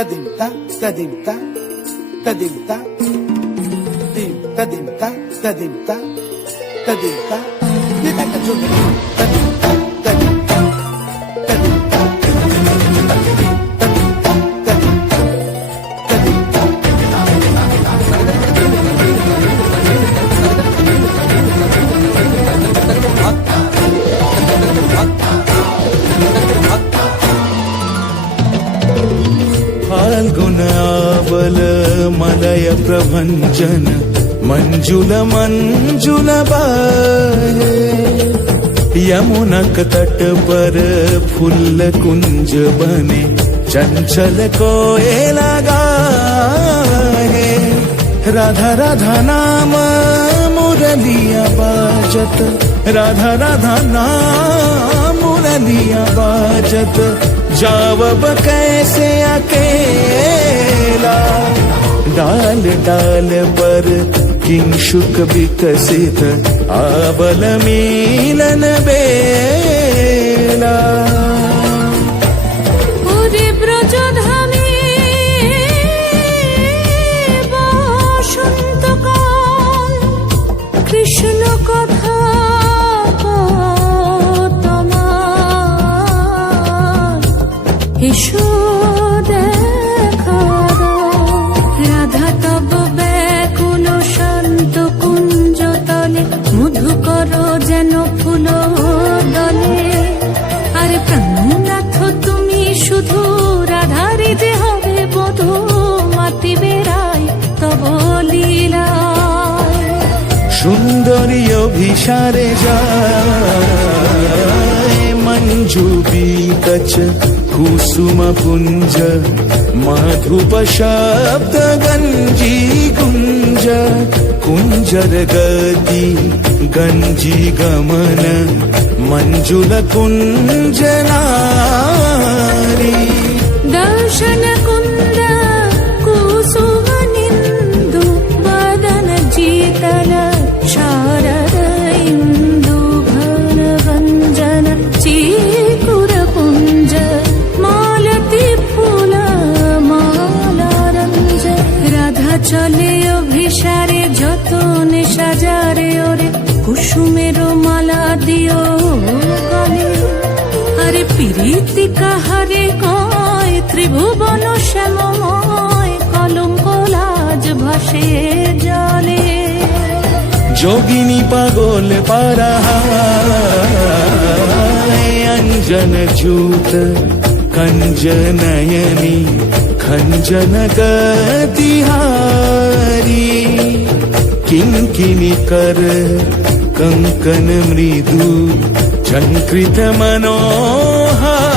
tadimta tadimta tadimta tadimta tadimta tadimta nitaka chunga tadimta tadimta tadimta फाल्गुनावल मलय प्रभंजन मंजुल मंजुल बाहे यमुनक तट पर फूल कुंज बने चंचल कोयला गाहे राधा राधा नाम मुरलिया बाजत राधा राधा नाम मुरलिया बाजत जावब कैसे अकेला डाल डाल पर किंशुक विकसित आबल मिलन बेला কৃষ্ণ কথা এসো দেখা দাও রাধা তব ব্যাকুল শান্ত কুঞ্জ তলে মধুকর যেন ফুল দলে আরে প্রাণনাথ তুমি শুধু রাধারি যে হবে বধূ মাতি বেড়াই তব লীলা সুন্দরী অভিসারে যায় মঞ্জু বিকচ कुसुम पुंज माधुप शब्द गंजी कुंज कुंजर गति गंजी गमन मंजुल कुंज नारी दर्शन कुंद कुसुम निंदु बदन जीतल शारद इंदु घन गंजन चीकुर पुंज চলে অভিসারে যতনে সাজারে ওরে কুসুমের মালা দিও গলে আরে প্রীতি কাহারে কয় ত্রিভুবন শ্যামময় কলঙ্ক লাজ ভাসে জলে যোগিনী পাগল পারা अंजन जूत कंजनयनी खंजन गतिहारी किंकिनी कर कंकन मृदु झंकृत मनोहारी